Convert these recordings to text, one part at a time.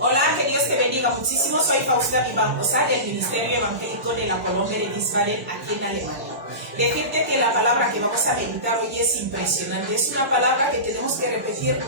Hola, que Dios te bendiga muchísimo. Soy Faustina Vivancosa del Ministerio Evangélico de la Colombia de Wiesbaden, aquí en Alemania. Decirte que la palabra que vamos a meditar hoy es impresionante. Es una palabra que tenemos que repetir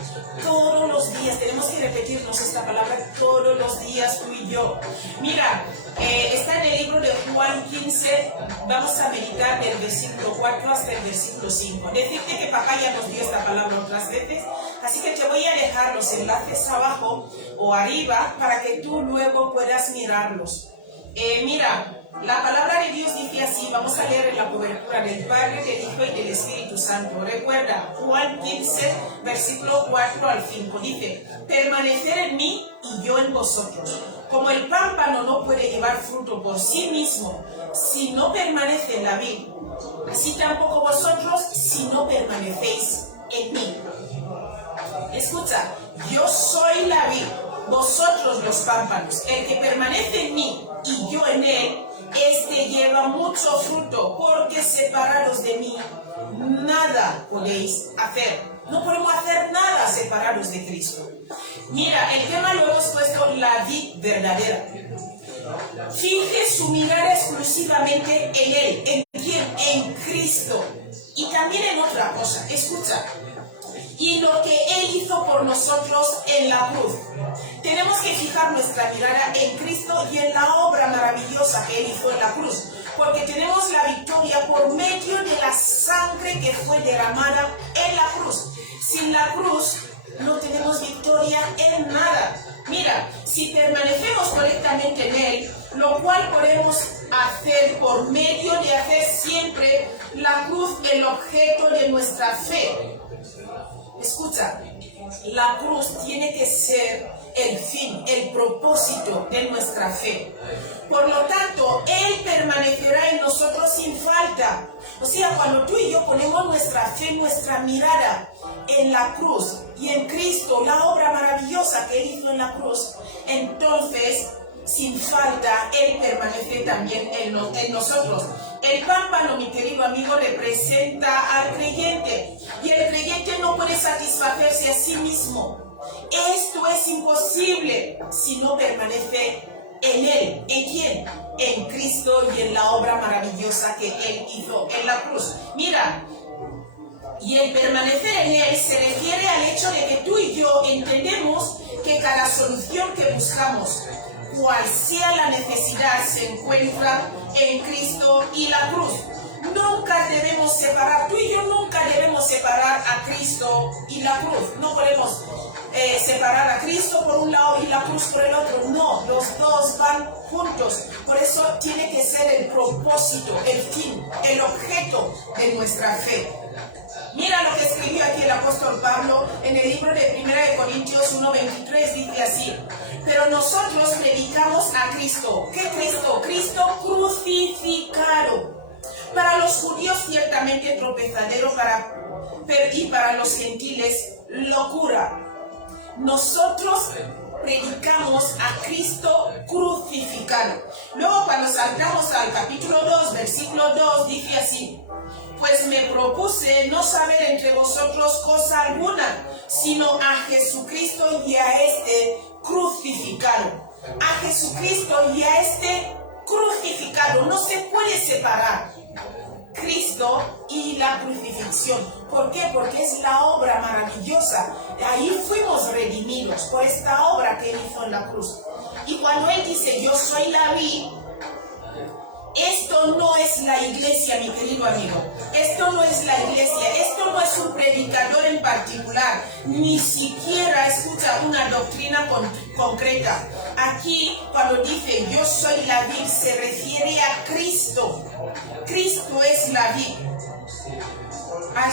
todos los días. Tenemos que repetirnos esta palabra todos los días, tú y yo. Mira, está en el libro de Juan 15. Vamos a meditar del versículo 4 hasta el versículo 5. Decirte que papá ya nos dio esta palabra otras veces. Así que te voy a dejar los enlaces abajo o arriba para que tú luego puedas mirarlos. Mira, la palabra de Dios dice así. Vamos a leer en la cobertura del Padre, del Hijo y del Espíritu Santo. Recuerda, Juan 15, versículo 4 al 5. Dice: permanecer en mí y yo en vosotros. Como el pámpano no puede llevar fruto por sí mismo si no permanece en la vid, así tampoco vosotros si no permanecéis en mí. Escucha, yo soy la vid, vosotros los pámpanos. El que permanece en mí y yo en él, este lleva mucho fruto, porque separados de mí nada podéis hacer. No podemos hacer nada separados de Cristo. Mira, el tema lo hemos puesto la vid verdadera. Finge su mirada exclusivamente en Él. ¿En quién? En Cristo. Y también en otra cosa. Escucha. Y lo que Él hizo por nosotros en la cruz. Tenemos que fijar nuestra mirada en Cristo y en la obra maravillosa que Él hizo en la cruz. Porque tenemos la victoria por medio de la sangre que fue derramada en la cruz. Sin la cruz no tenemos victoria en nada. Mira, si permanecemos correctamente en Él, lo cual podemos hacer por medio de hacer siempre la cruz el objeto de nuestra fe. Escucha, la cruz tiene que ser el fin, el propósito de nuestra fe. Por lo tanto, Él permanecerá en nosotros sin falta. O sea, cuando tú y yo ponemos nuestra fe, nuestra mirada en la cruz y en Cristo, la obra maravillosa que Él hizo en la cruz, entonces, sin falta, Él permanece también en nosotros. El pámpano, mi querido amigo, representa al creyente. Y el creyente no puede satisfacerse a sí mismo. Esto es imposible si no permanece en Él. ¿En quién? En Cristo y en la obra maravillosa que Él hizo en la cruz. Mira, y el permanecer en Él se refiere al hecho de que tú y yo entendemos que cada solución que buscamos, cual sea la necesidad, se encuentra en Cristo y la cruz. Nunca debemos separar, tú y yo nunca debemos separar a Cristo y la cruz. No podemos separar a Cristo por un lado y la cruz por el otro. No, los dos van juntos. Por eso tiene que ser el propósito, el fin, el objeto de nuestra fe. Mira lo que escribió aquí el apóstol Pablo en el libro de 1 Corintios 1:23, dice así: pero nosotros predicamos a Cristo. ¿Qué Cristo? Cristo crucificado. Para los judíos ciertamente tropezadero, y para los gentiles locura. Nosotros predicamos a Cristo crucificado. Luego cuando saltamos al capítulo 2, versículo 2, dice así: pues me propuse no saber entre vosotros cosa alguna, sino a Jesucristo y a este crucificado. A Jesucristo y a este crucificado. No se puede separar Cristo y la crucifixión. ¿Por qué? Porque es la obra maravillosa. Ahí fuimos redimidos por esta obra que Él hizo en la cruz. Y cuando Él dice: yo soy la vid, esto no es la iglesia, mi querido amigo. Esto no es la iglesia. Esto no es un predicador en particular. Ni siquiera escucha una doctrina concreta. Aquí, cuando dice yo soy la vid, se refiere a Cristo. Cristo es la vid.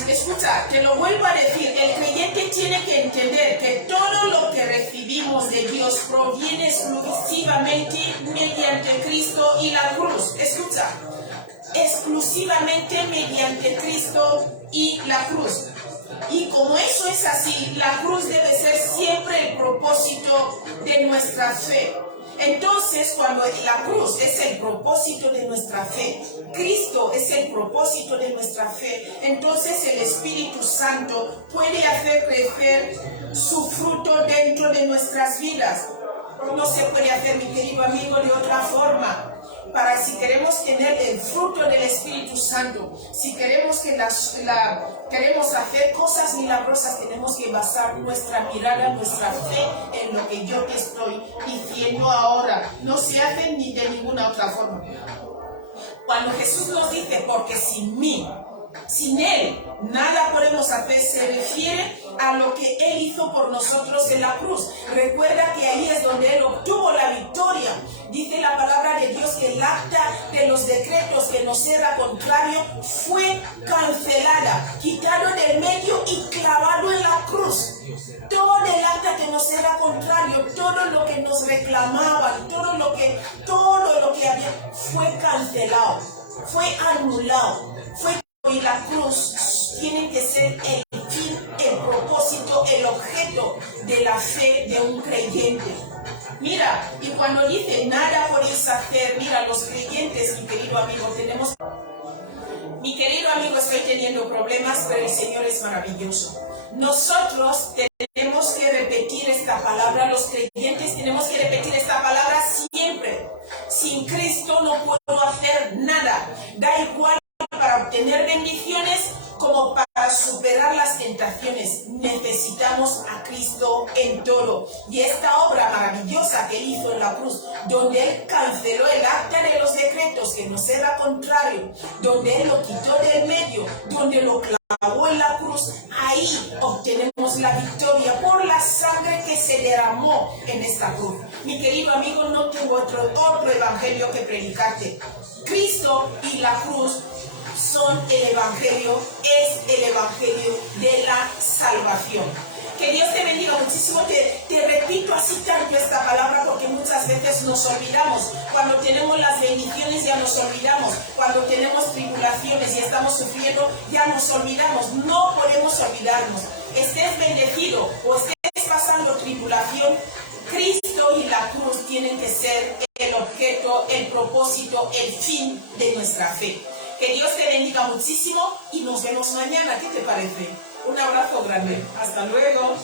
Escucha, te lo vuelvo a decir, el creyente tiene que entender que todo lo que recibimos de Dios proviene exclusivamente mediante Cristo y la cruz. Escucha, exclusivamente mediante Cristo y la cruz. Y como eso es así, la cruz debe ser siempre el propósito de nuestra fe. Entonces, cuando la cruz es el propósito de nuestra fe, Cristo es el propósito de nuestra fe, entonces el Espíritu Santo puede hacer crecer su fruto dentro de nuestras vidas. No se puede hacer, mi querido amigo, de otra forma. Para si queremos tener el fruto del Espíritu Santo, si queremos que queremos hacer cosas milagrosas, tenemos que basar nuestra mirada, nuestra fe en lo que yo te estoy diciendo ahora. No se hace ni de ninguna otra forma. Cuando Jesús nos dice, porque sin mí, sin Él, nada podemos hacer, se refiere a lo que Él hizo por nosotros en la cruz. Recuerda que ahí es donde Él obtuvo la victoria. Dice la palabra de Dios que el acta de los decretos que nos era contrario fue cancelada, quitado del medio y clavado en la cruz. Todo el acta que nos era contrario, todo lo que nos reclamaban, todo lo que había, fue cancelado, fue anulado, y la cruz tiene que ser el fin, el propósito, el objeto de la fe de un creyente. Mira, y cuando dice nada podéis hacer, mira, los creyentes, mi querido amigo, mi querido amigo, estoy teniendo problemas, pero el Señor es maravilloso. Nosotros tenemos que repetir esta palabra, los creyentes tenemos que repetir esta palabra siempre. Sin Cristo no puedo hacer nada. Da igual para obtener bendiciones como para superar las tentaciones. Necesitamos a Cristo en todo. Y esta obra maravillosa que Él hizo en la cruz, donde Él canceló el acta de los decretos que nos era contrario, donde Él lo quitó del medio, donde lo clavó en la cruz, ahí obtenemos la victoria por la sangre que se derramó en esta cruz. Mi querido amigo, no tengo otro evangelio que predicarte. Cristo y la cruz son el evangelio, es el evangelio de la salvación. Que Dios te bendiga muchísimo. Te repito así tanto esta palabra porque muchas veces nos olvidamos. Cuando tenemos las bendiciones ya nos olvidamos. Cuando tenemos tribulaciones y estamos sufriendo ya nos olvidamos. No podemos olvidarnos. Estés bendecido o estés pasando tribulación, Cristo y la cruz tienen que ser el objeto, el propósito, el fin de nuestra fe. Que Dios te bendiga muchísimo y nos vemos mañana. ¿Qué te parece? Un abrazo grande. Hasta luego.